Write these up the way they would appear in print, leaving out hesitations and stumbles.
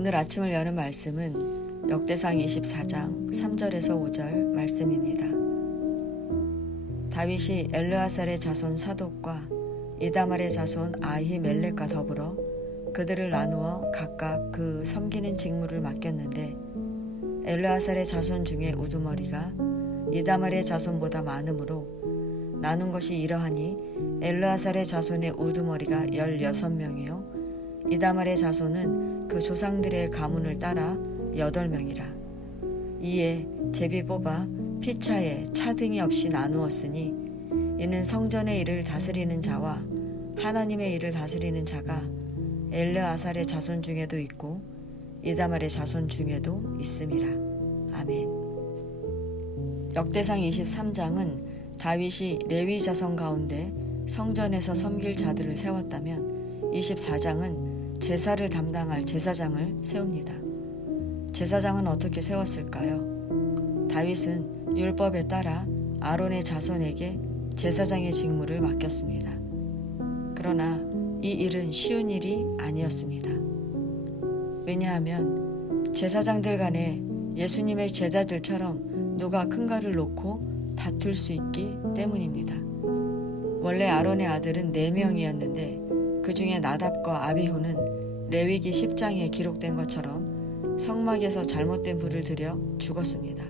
오늘 아침을 여는 말씀은 역대상 24장 3절에서 5절 말씀입니다. 다윗이 엘르아살의 자손 사독과 이다말의 자손 아히멜렉과 더불어 그들을 나누어 각각 그 섬기는 직무를 맡겼는데 엘르아살의 자손 중에 우두머리가 이다말의 자손보다 많으므로 나눈 것이 이러하니 엘르아살의 자손의 우두머리가 16명이요 이다말의 자손은 그 조상들의 가문을 따라 8명이라. 이에 제비 뽑아 피차에 차등이 없이 나누었으니 이는 성전의 일을 다스리는 자와 하나님의 일을 다스리는 자가 엘르아살의 자손 중에도 있고 이다말의 자손 중에도 있음이라. 아멘. 역대상 23장은 다윗이 레위 자손 가운데 성전에서 섬길 자들을 세웠다면 24장은 제사를 담당할 제사장을 세웁니다. 제사장은 어떻게 세웠을까요? 다윗은 율법에 따라 아론의 자손에게 제사장의 직무를 맡겼습니다. 그러나 이 일은 쉬운 일이 아니었습니다. 왜냐하면 제사장들 간에 예수님의 제자들처럼 누가 큰가를 놓고 다툴 수 있기 때문입니다. 원래 아론의 아들은 4명이었는데 그 중에 나답과 아비후는 레위기 10장에 기록된 것처럼 성막에서 잘못된 불을 들여 죽었습니다.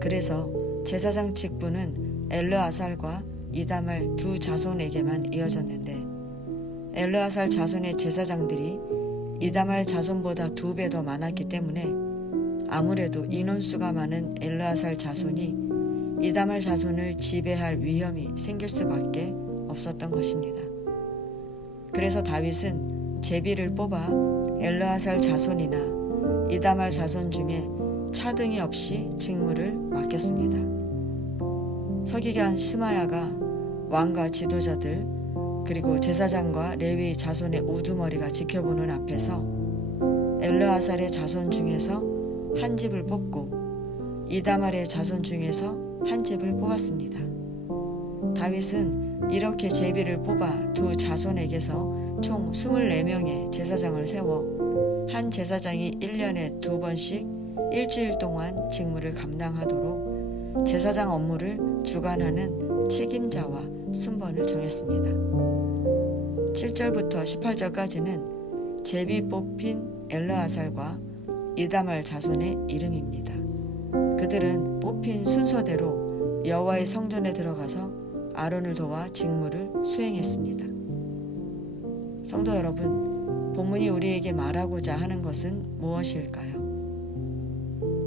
그래서 제사장 직분은 엘르아살과 이다말 두 자손에게만 이어졌는데 엘르아살 자손의 제사장들이 이다말 자손보다 2배 더 많았기 때문에 아무래도 인원수가 많은 엘르아살 자손이 이다말 자손을 지배할 위험이 생길 수밖에 없었던 것입니다. 그래서 다윗은 제비를 뽑아 엘르아살 자손이나 이다말 자손 중에 차등이 없이 직무를 맡겼습니다. 서기관 스마야가 왕과 지도자들 그리고 제사장과 레위 자손의 우두머리가 지켜보는 앞에서 엘르아살의 자손 중에서 한 집을 뽑고 이다말의 자손 중에서 한 집을 뽑았습니다. 다윗은 이렇게 제비를 뽑아 두 자손에게서 총 24명의 제사장을 세워 한 제사장이 1년에 2번씩 일주일 동안 직무를 감당하도록 제사장 업무를 주관하는 책임자와 순번을 정했습니다. 7절부터 18절까지는 제비 뽑힌 엘르아살과 이다말 자손의 이름입니다. 그들은 뽑힌 순서대로 여호와의 성전에 들어가서 아론을 도와 직무를 수행했습니다. 성도 여러분, 본문이 우리에게 말하고자 하는 것은 무엇일까요?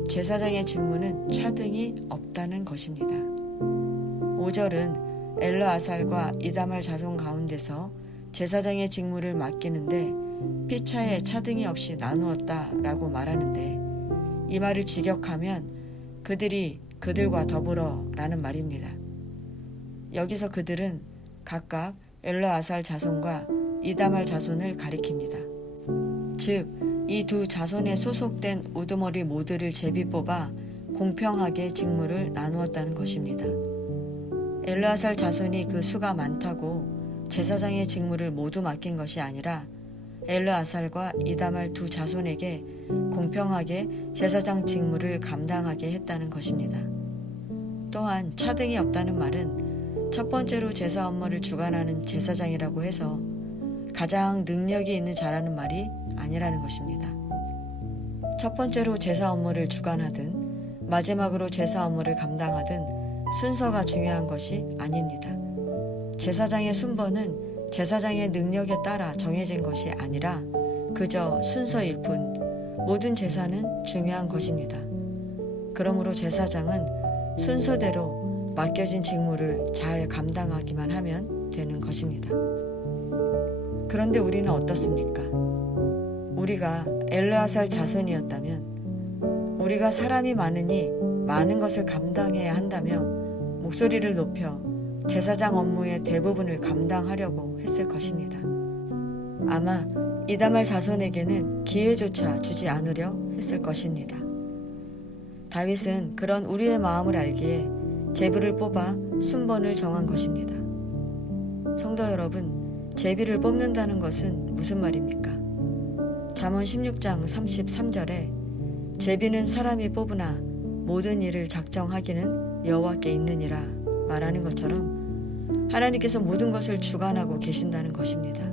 제사장의 직무는 차등이 없다는 것입니다. 5절은 엘르아살과 이다말 자손 가운데서 제사장의 직무를 맡기는데 피차에 차등이 없이 나누었다라고 말하는데 이 말을 직역하면 그들이 그들과 더불어 라는 말입니다. 여기서 그들은 각각 엘르아살 자손과 이다말 자손을 가리킵니다. 즉, 이 두 자손에 소속된 우두머리 모두를 제비 뽑아 공평하게 직무를 나누었다는 것입니다. 엘르아살 자손이 그 수가 많다고 제사장의 직무를 모두 맡긴 것이 아니라 엘르아살과 이다말 두 자손에게 공평하게 제사장 직무를 감당하게 했다는 것입니다. 또한 차등이 없다는 말은 첫 번째로 제사 업무를 주관하는 제사장이라고 해서 가장 능력이 있는 자라는 말이 아니라는 것입니다. 첫 번째로 제사 업무를 주관하든 마지막으로 제사 업무를 감당하든 순서가 중요한 것이 아닙니다. 제사장의 순번은 제사장의 능력에 따라 정해진 것이 아니라 그저 순서일 뿐 모든 제사는 중요한 것입니다. 그러므로 제사장은 순서대로 맡겨진 직무를 잘 감당하기만 하면 되는 것입니다. 그런데 우리는 어떻습니까? 우리가 엘르아살 자손이었다면 우리가 사람이 많으니 많은 것을 감당해야 한다며 목소리를 높여 제사장 업무의 대부분을 감당하려고 했을 것입니다. 아마 이다말 자손에게는 기회조차 주지 않으려 했을 것입니다. 다윗은 그런 우리의 마음을 알기에 제비를 뽑아 순번을 정한 것입니다. 성도 여러분, 제비를 뽑는다는 것은 무슨 말입니까? 잠언 16장 33절에 제비는 사람이 뽑으나 모든 일을 작정하기는 여호와께 있느니라 말하는 것처럼 하나님께서 모든 것을 주관하고 계신다는 것입니다.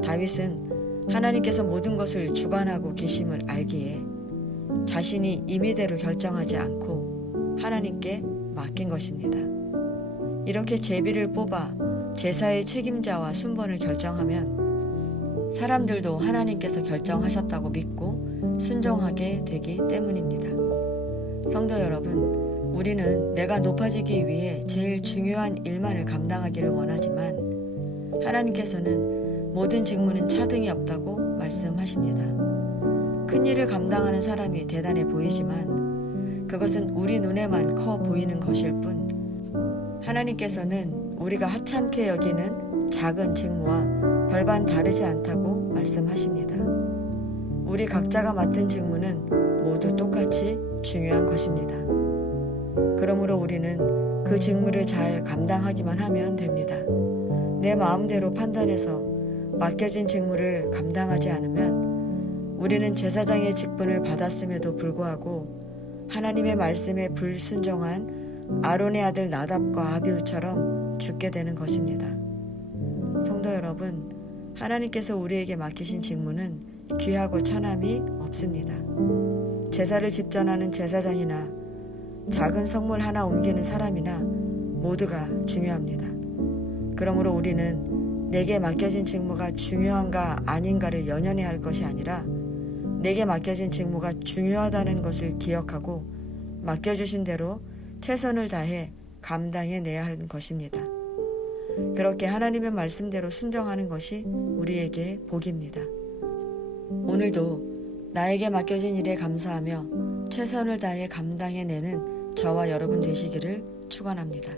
다윗은 하나님께서 모든 것을 주관하고 계심을 알기에 자신이 임의대로 결정하지 않고 하나님께 맡긴 것입니다. 이렇게 제비를 뽑아 제사의 책임자와 순번을 결정하면 사람들도 하나님께서 결정하셨다고 믿고 순종하게 되기 때문입니다. 성도 여러분, 우리는 내가 높아지기 위해 제일 중요한 일만을 감당하기를 원하지만 하나님께서는 모든 직무는 차등이 없다고 말씀하십니다. 큰 일을 감당하는 사람이 대단해 보이지만 그것은 우리 눈에만 커 보이는 것일 뿐 하나님께서는 우리가 하찮게 여기는 작은 직무와 별반 다르지 않다고 말씀하십니다. 우리 각자가 맡은 직무는 모두 똑같이 중요한 것입니다. 그러므로 우리는 그 직무를 잘 감당하기만 하면 됩니다. 내 마음대로 판단해서 맡겨진 직무를 감당하지 않으면 우리는 제사장의 직분을 받았음에도 불구하고 하나님의 말씀에 불순종한 아론의 아들 나답과 아비후처럼 죽게 되는 것입니다. 성도 여러분, 하나님께서 우리에게 맡기신 직무는 귀하고 천함이 없습니다. 제사를 집전하는 제사장이나 작은 성물 하나 옮기는 사람이나 모두가 중요합니다. 그러므로 우리는 내게 맡겨진 직무가 중요한가 아닌가를 연연해야 할 것이 아니라 내게 맡겨진 직무가 중요하다는 것을 기억하고 맡겨주신 대로 최선을 다해 감당해내야 하는 것입니다. 그렇게 하나님의 말씀대로 순종하는 것이 우리에게 복입니다. 오늘도 나에게 맡겨진 일에 감사하며 최선을 다해 감당해내는 저와 여러분 되시기를 축원합니다.